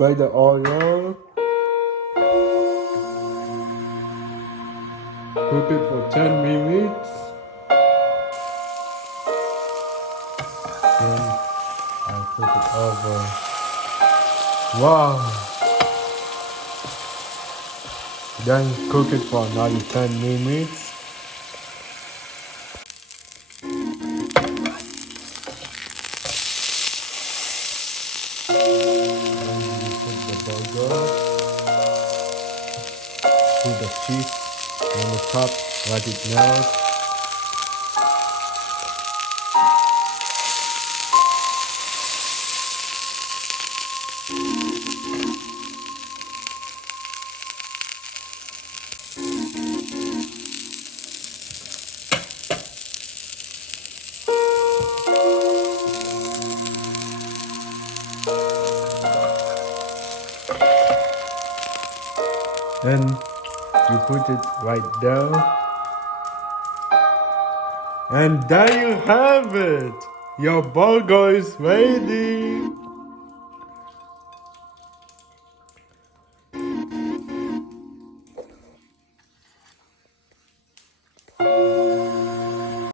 Spread the oil. Cook it for 10 minutes. Then I flip it over. Wow. Then cook it for another 10 minutes. And you put the burger, put the cheese on the top, let it melt. Then you put it right there. And there you have it! Your burger is ready!